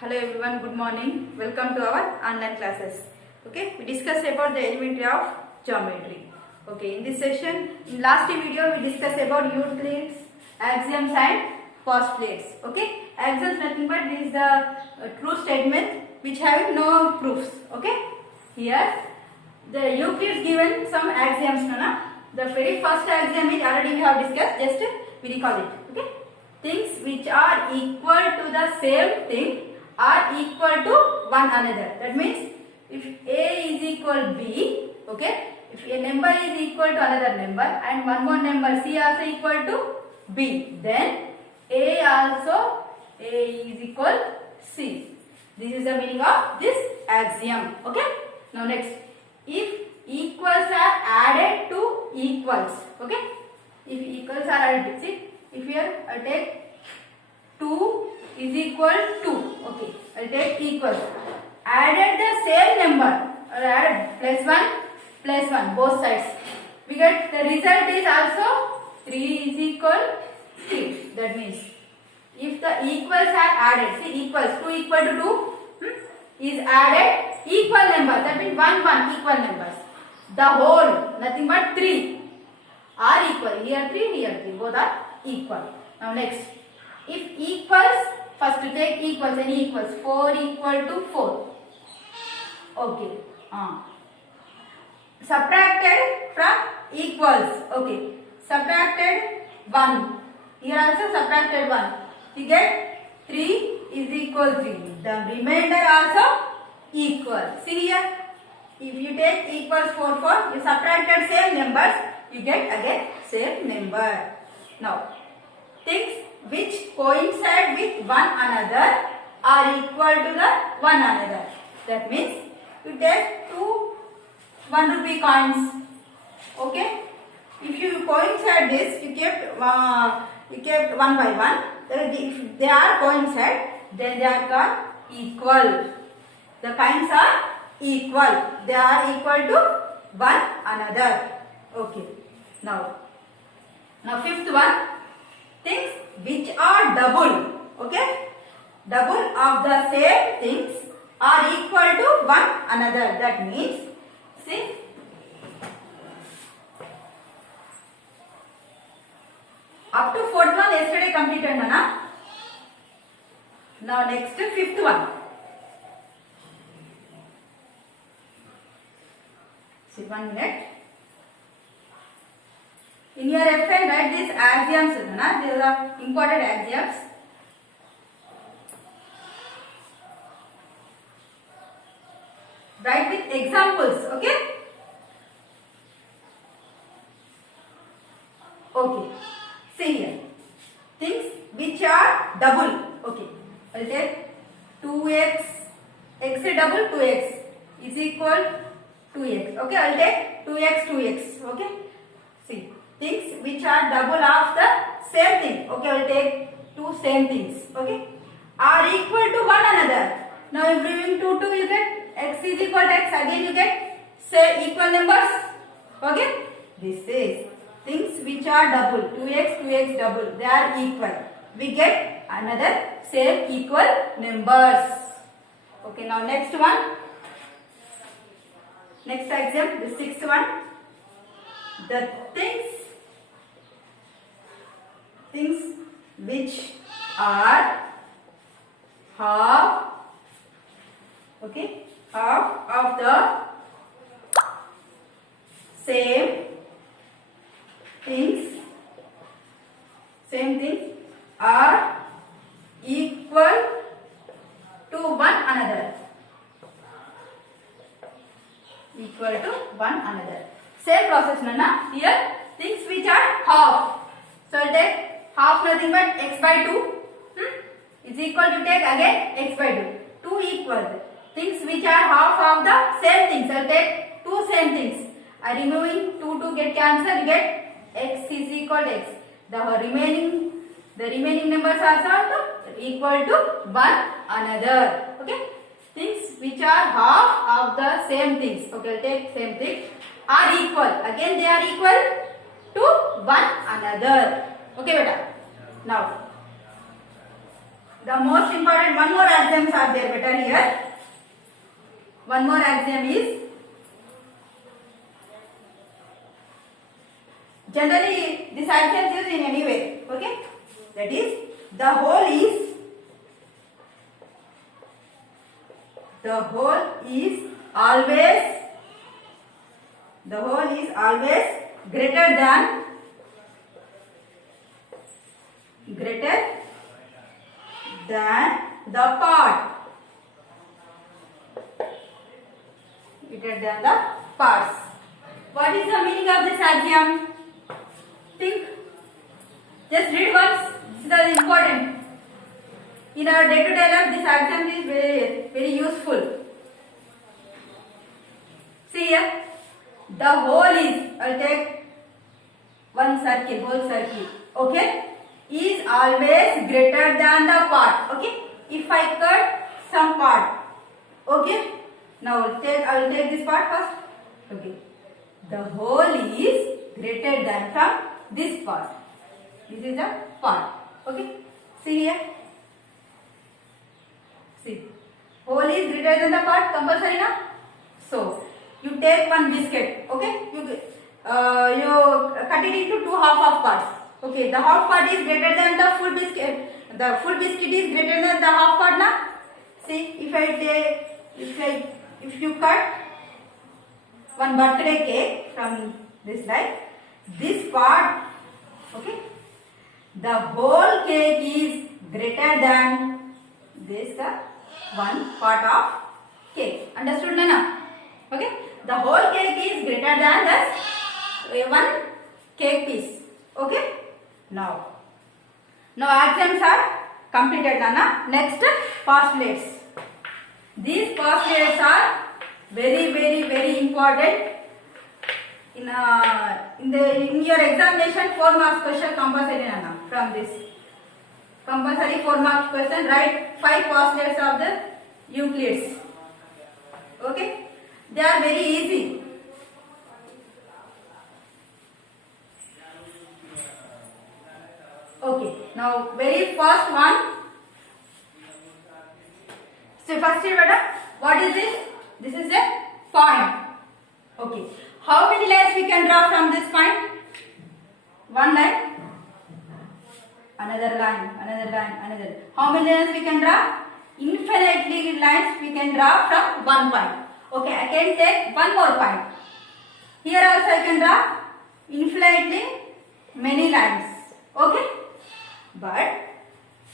Hello everyone, good morning. Welcome to our online classes. Okay, we discussed about the elementary of geometry. Okay, in this session, in last video we discussed about Euclid's axioms and postulates. Okay, axioms nothing but is the true statement which have no proofs. Okay, here the Euclid's given some axioms. The very first axiom is already we have discussed. Just we recall it. Okay, things which are equal to the same thing are equal to one another. That means if A is equal B, okay, if a number is equal to another number and one more number C also equal to B, then A also A is equal C. This is the meaning of this axiom. Okay. Now next, if equals are added to equals, okay, if equals are added, see, if here I take 2 is equal to, okay, I will take equals, added the same number, or add plus 1 both sides, we get the result is also 3 is equal 3. That means if the equals are added, see, equals 2 equal to 2 is added equal number, that means 1 equal numbers, the whole nothing but 3 are equal, here 3 both are equal. Now next, if equals, first to take equals, any equals, 4 equal to 4, okay, subtracted from equals, okay, subtracted 1, here also subtracted 1, you get 3 is equal 3, the remainder also equal. See here, if you take equals 4, you subtracted same numbers, you get again same number. Now, things which coincide with one another are equal to the one another. That means you take two 1 rupee coins. Okay. If you coincide this, you kept one by one. If they are coincide, then they are called equal. The coins are equal. They are equal to one another. Okay. Now fifth one, things which are double, okay, double of the same things are equal to one another. That means, see, up to fourth one yesterday completed, Nana. Now next, fifth one. See, 1 minute. In your FI, write these axioms. These are important axioms. Write with examples. Okay. Okay. See here. Things which are double. Okay. I will take 2x. X double 2x is equal 2x. Okay. I will take 2x. Okay. See. Things which are double of the same thing, okay, I will take two same things, okay, are equal to one another. Now if bringing 2 you get x is equal to x, again you get say equal numbers, okay. This is things which are double, 2x double, they are equal, we get another same equal numbers. Okay, now next one, next axiom, the sixth one, the things which are half, okay, half of the same things are equal to one another. Equal to one another. Same process, Nana. Here, things which are half. So, I will take half nothing but x by 2 is equal to take again x by 2. 2 equal. Things which are half of the same things. I will take two same things. I removing 2 get cancelled, you get x is equal to x. The remaining numbers are also equal to one another. Okay. Things which are half of the same things. Okay, I will take same things are equal. Again they are equal to one another. Okay, beta. Now The most important one more axioms are there better here. One more axiom is generally this axiom is used in any way. Okay, that is the whole is always greater than the part. Greater than the parts. What is the meaning of this axiom? Think. Just read once. This is important. In our day-to-day life, this axiom is very useful. See here. The whole is, I'll take one circle, whole circle. Okay. Is always greater than the part. Okay. If I cut some part. Okay. Now I will take this part first. Okay. The whole is greater than from this part. This is the part. Okay. See here. See. Whole is greater than the part. Compulsory na? So you take one biscuit. Okay. You cut it into two half parts. Okay. The half part is greater than the full biscuit. The full biscuit is greater than the half part na? See. If you cut one birthday cake from this line, this part, okay, the whole cake is greater than this one part of cake. Understood, Nana? Okay, the whole cake is greater than this one cake piece. Okay, now axioms are completed, Nana. Next, postulates. These postulates are very important. In your examination, 4 marks question compulsory, Nana. From this compulsory 4 marks question, write 5 postulates of the Euclid's. Okay, they are very easy. Okay, now very first one. So first here, what is this? This is a point. Okay. How many lines we can draw from this point? One line, another line, another line, another. How many lines we can draw? Infinitely lines we can draw from one point. Okay, I can take one more point. Here also I can draw infinitely many lines. Okay, but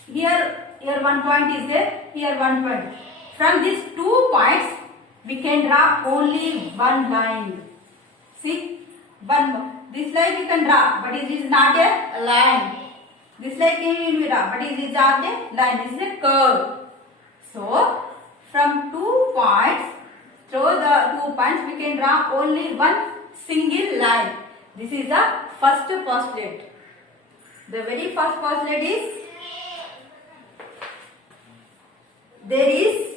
here one point is there. Here one point. From these 2 points, we can draw only one line. See, this line we can draw, but it is not a line. This line can be drawn, but it is not a line. This is a curve. So, from 2 points, through the 2 points, we can draw only one single line. This is the first postulate. The very first postulate is there is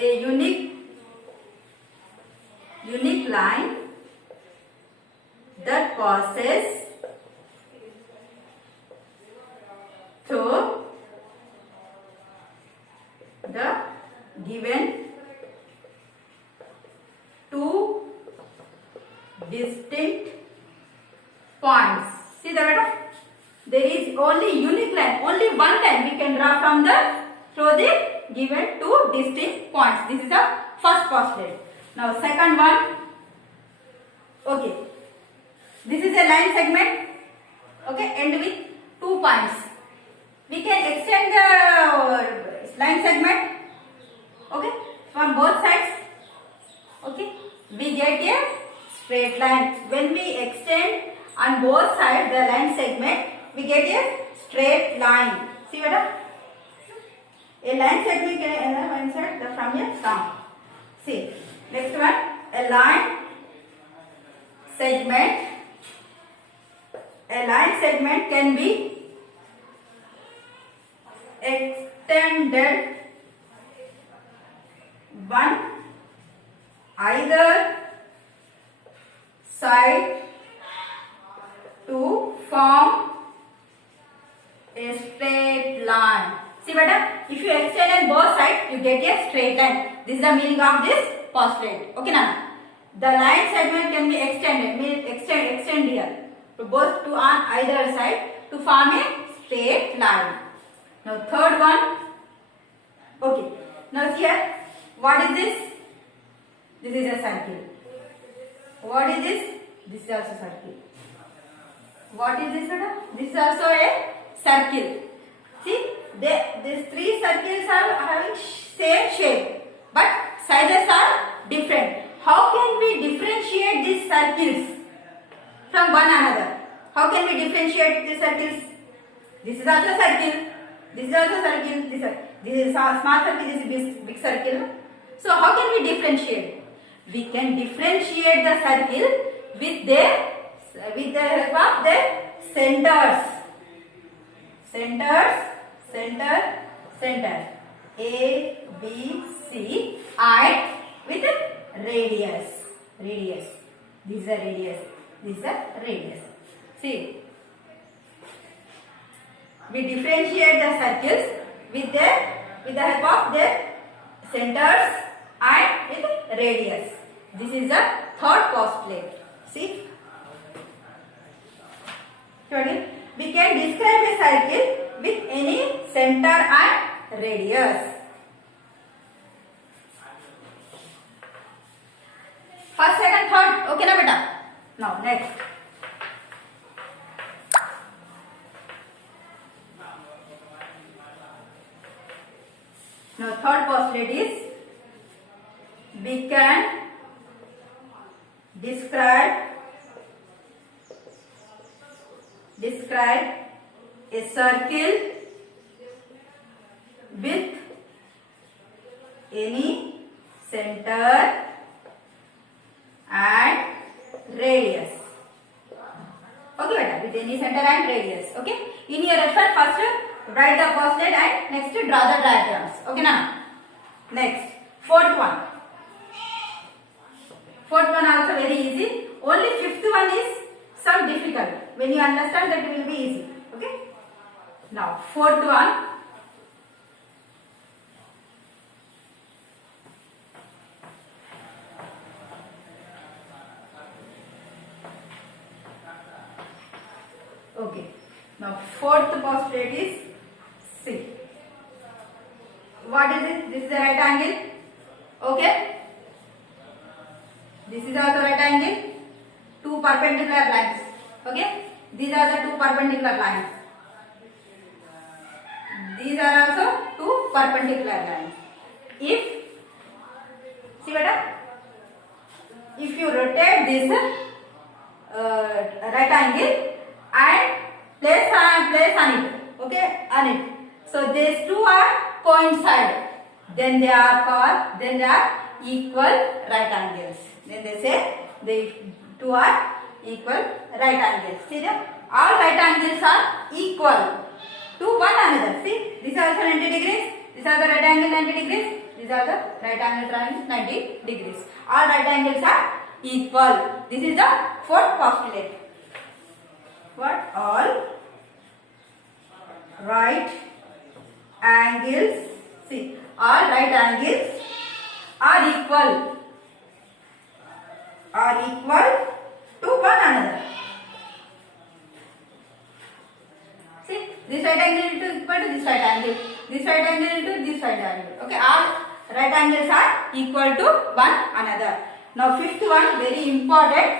a unique line that passes through the given 2 distinct points. See that? There is only unique line, only one line we can draw from through the given 2 distinct points. This is the first postulate. Now second one. Okay. This is a line segment. Okay, end with 2 points. We can extend the line segment. Okay, from both sides. Okay, we get a straight line. When we extend on both sides the line segment, we get a straight line. See what? A line segment can insert from a sum. See, next one, a line segment. A line segment can be extended one either side to form a straight line. See beta, if you extend on both sides, you get a straight line. This is the meaning of this postulate. Okay now. The line segment can be extended, mean extend here to both to on either side to form a straight line. Now third one. Okay. Now here, what is this? This is a circle. What is this? This is also circle. What is this beta? This is also a circle. See, these three circles are having same shape, but sizes are different. How can we differentiate these circles from one another? How can we differentiate these circles? This is also circle. This is also circle. This is a small circle. This is big circle. So how can we differentiate? We can differentiate the circle with the help of their centers. Center. A, B, C, and with radius. This is a radius. See, we differentiate the circles with the help of their centers and with radius. This is the third postulate. See, we can describe a circle with any center and radius. First, second, third. Okay na beta? Now next. Now third postulate is we can describe a circle with any center and radius. Okay beta, with any center and radius. Okay, in your effort, first write the postulate and next draw the diagrams. Okay now. Next, fourth one also very easy. Only fifth one is some difficult. When you understand that, it will be easy. Okay. Now fourth one. Okay. Now fourth postulate is C. What is it? This is a right angle. Okay. This is also right angle. Two perpendicular lines. Okay. These are the two perpendicular lines. These are also two perpendicular lines. See beta, if you rotate this right angle and place on it, okay, on it. So these two are coincide. Then they are equal right angles. Then they say the two are equal right angles. See them? All right angles are equal to one another. See, these are also 90 degrees. These are the right angle 90 degrees. These are the right angle triangle 90 degrees. All right angles are equal. This is the fourth postulate. What? All right angles. See, all right angles are equal to one another. See, this right angle is equal to this right angle. This right angle into this right angle. Okay, all right angles are equal to one another. Now fifth one, very important.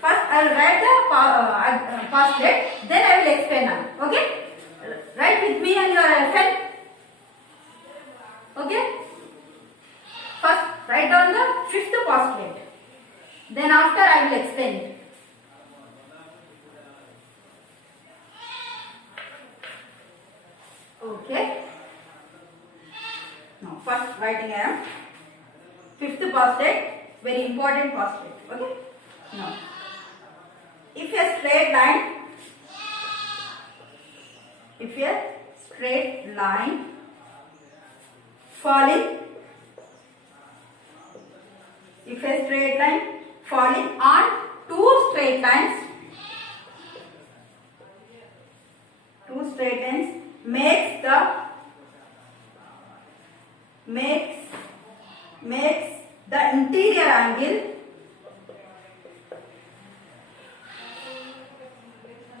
First I will write the postulate, then I will explain now. Okay, write with me on your pen. Okay, first write down the fifth postulate. Then after I will explain it. Okay. Now first writing I am fifth postulate, very important postulate. Okay. Now, if a straight line falling on two straight lines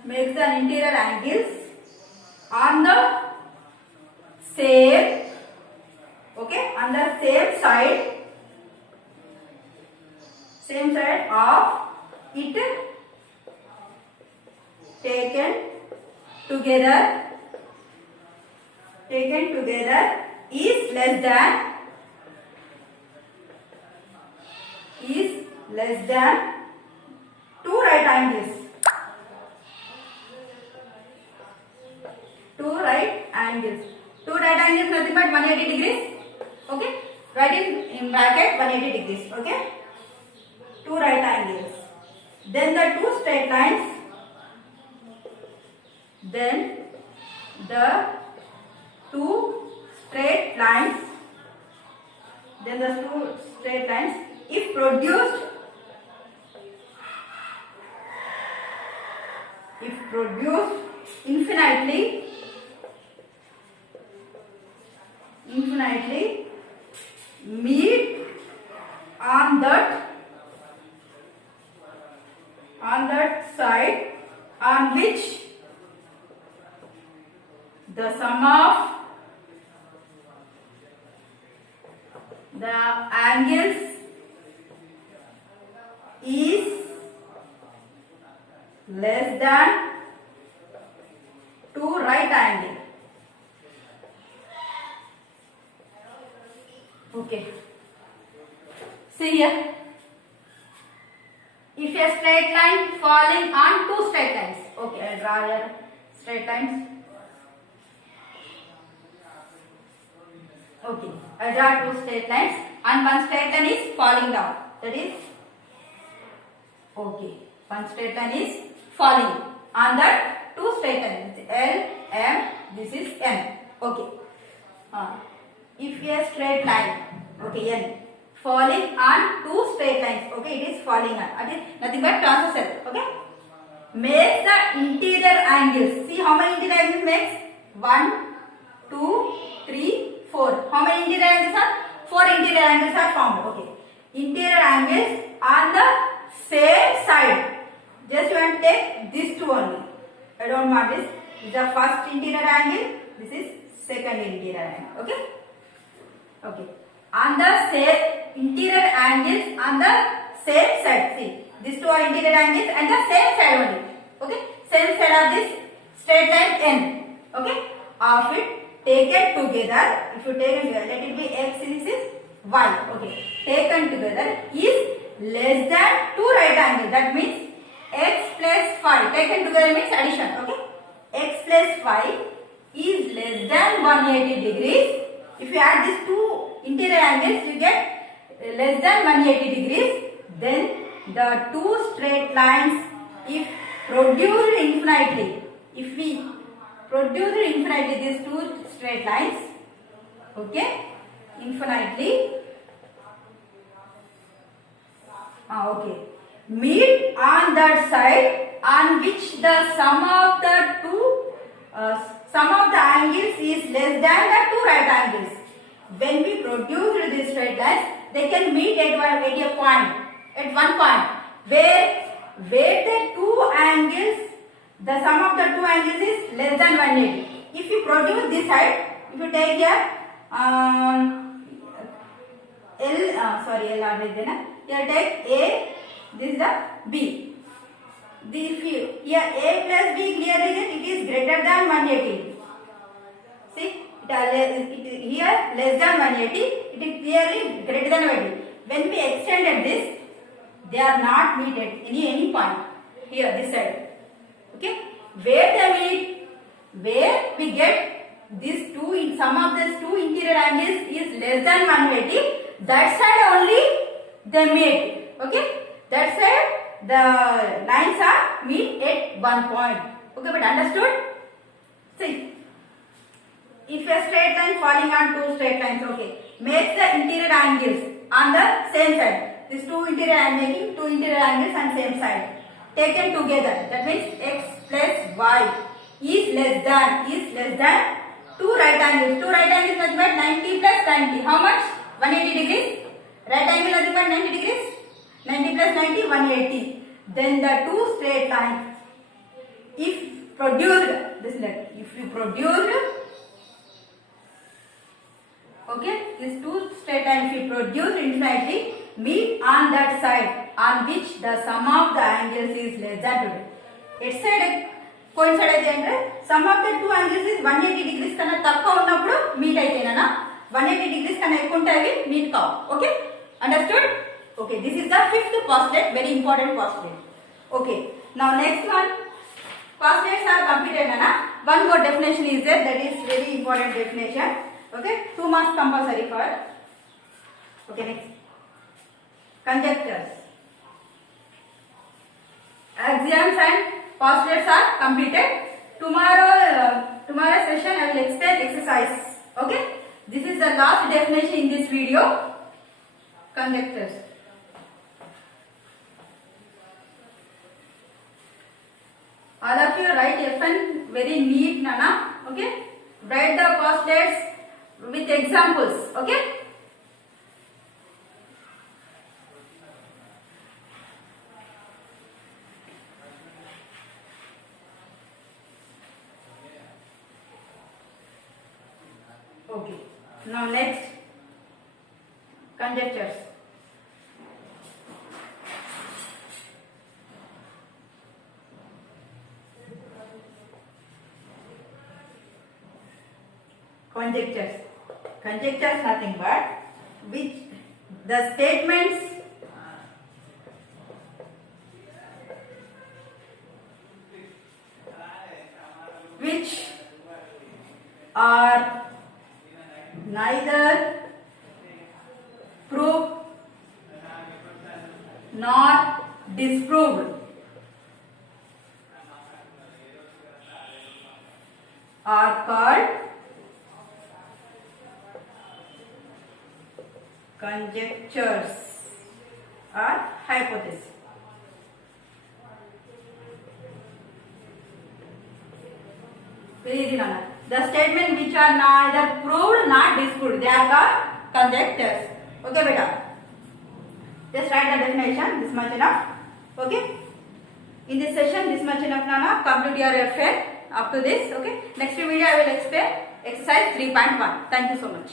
makes the interior angles on the same, okay, on the same side of it taken together is less than two right angles. Two right angles nothing but 180 degrees. Okay, write in bracket 180 degrees. Okay, two right angles. Then the two straight lines. Then the two straight lines. If produced infinitely meet on that side on which the sum of the angles is less than two right angles. Okay. See here. If a straight line falling on two straight lines. Okay, I draw here straight lines. Okay, I draw two straight lines and one straight line is falling down. That is okay. One straight line is falling on that two straight lines. L, M, this is N. Okay. If a straight line, okay, N, falling on two straight lines, okay, it is falling on. That is nothing but transversal. Okay. Makes the interior angles. See how many interior angles makes? 1, 2, 3, 4. How many interior angles are? 4 interior angles are formed. Okay. Interior angles on the same side. Just you want to take these two only. I don't want this. This is the first interior angle. This is second interior angle. Okay. Okay. On the same interior angles on the same side. See, these two are interior angles and the same side only. Okay. Same side of this straight line N. Okay. Of it taken together. If you take it, let it be X. This is Y. Okay. Taken together is less than two right angles. That means X plus 5. Taken together means addition. Okay. X plus 5 is less than 180 degrees. If you add these two interior angles, you get less than 180 degrees. Then the two straight lines, if produced infinitely, if we produce infinitely these two straight lines, okay, infinitely, okay, meet on that side on which the sum of the angles is less than the two right angles. When we produce these straight lines, they can meet at one point where the two angles, the sum of the two angles is less than 180. If you produce this side, if you take here here take A, this is the B. Here A plus B clearly it is greater than 180. See, here less than 180, it is clearly greater than 180. When we extended this, they are not meet at any point. Here this side. Okay, where they meet, where we get these two, in sum of these two interior angles is less than 180, that side only they meet. Okay, that side the lines are meet at one point. Okay, but understood? See, if a straight line falling on two straight lines, okay, makes the interior angles on the same side. These two interior angles, making two interior angles on same side. Taken together, that means X plus Y is less than two right angles. Two right angles nothing but 90 plus 90. How much? 180 degrees. Right angle nothing but 90 degrees. 90 plus 90, 180. Then the two straight lines if produced, this like if you produced, okay, these two straight lines if you produced infinitely meet on that side on which the sum of the angles is less than 20. Each side coincide అయితే అంటే sum of the two angles is 180 degrees కన్నా తక్కువ ఉన్నప్పుడు meet అయితేనా 180 degrees కన్నా ఎక్కువ ఉంటే అవి మీట్ కావు. Okay, understood? Okay, this is the fifth postulate, very important postulate. Okay, now next one, postulates are completed nana. One more definition is there, that is very important definition. Okay, 2 marks compulsory for. Okay, next, conjectures, axioms and postulates are completed. Tomorrow session I will explain exercise. Okay, this is the last definition in this video. Conjectures. All of you write FN very neat nana. Okay, write the postulates with examples. Okay, okay, now next, conjectures. Conjectures nothing but which the statements which are neither proved nor disproved are called conjectures or hypothesis. Very easy, Nana. The statement which are neither proved nor disproved, they are called conjectures. Okay, beta. Just write the definition. This much enough. Okay. In this session, this much enough, Nana. Complete your FL up to this. Okay. Next video I will explain exercise 3.1. Thank you so much.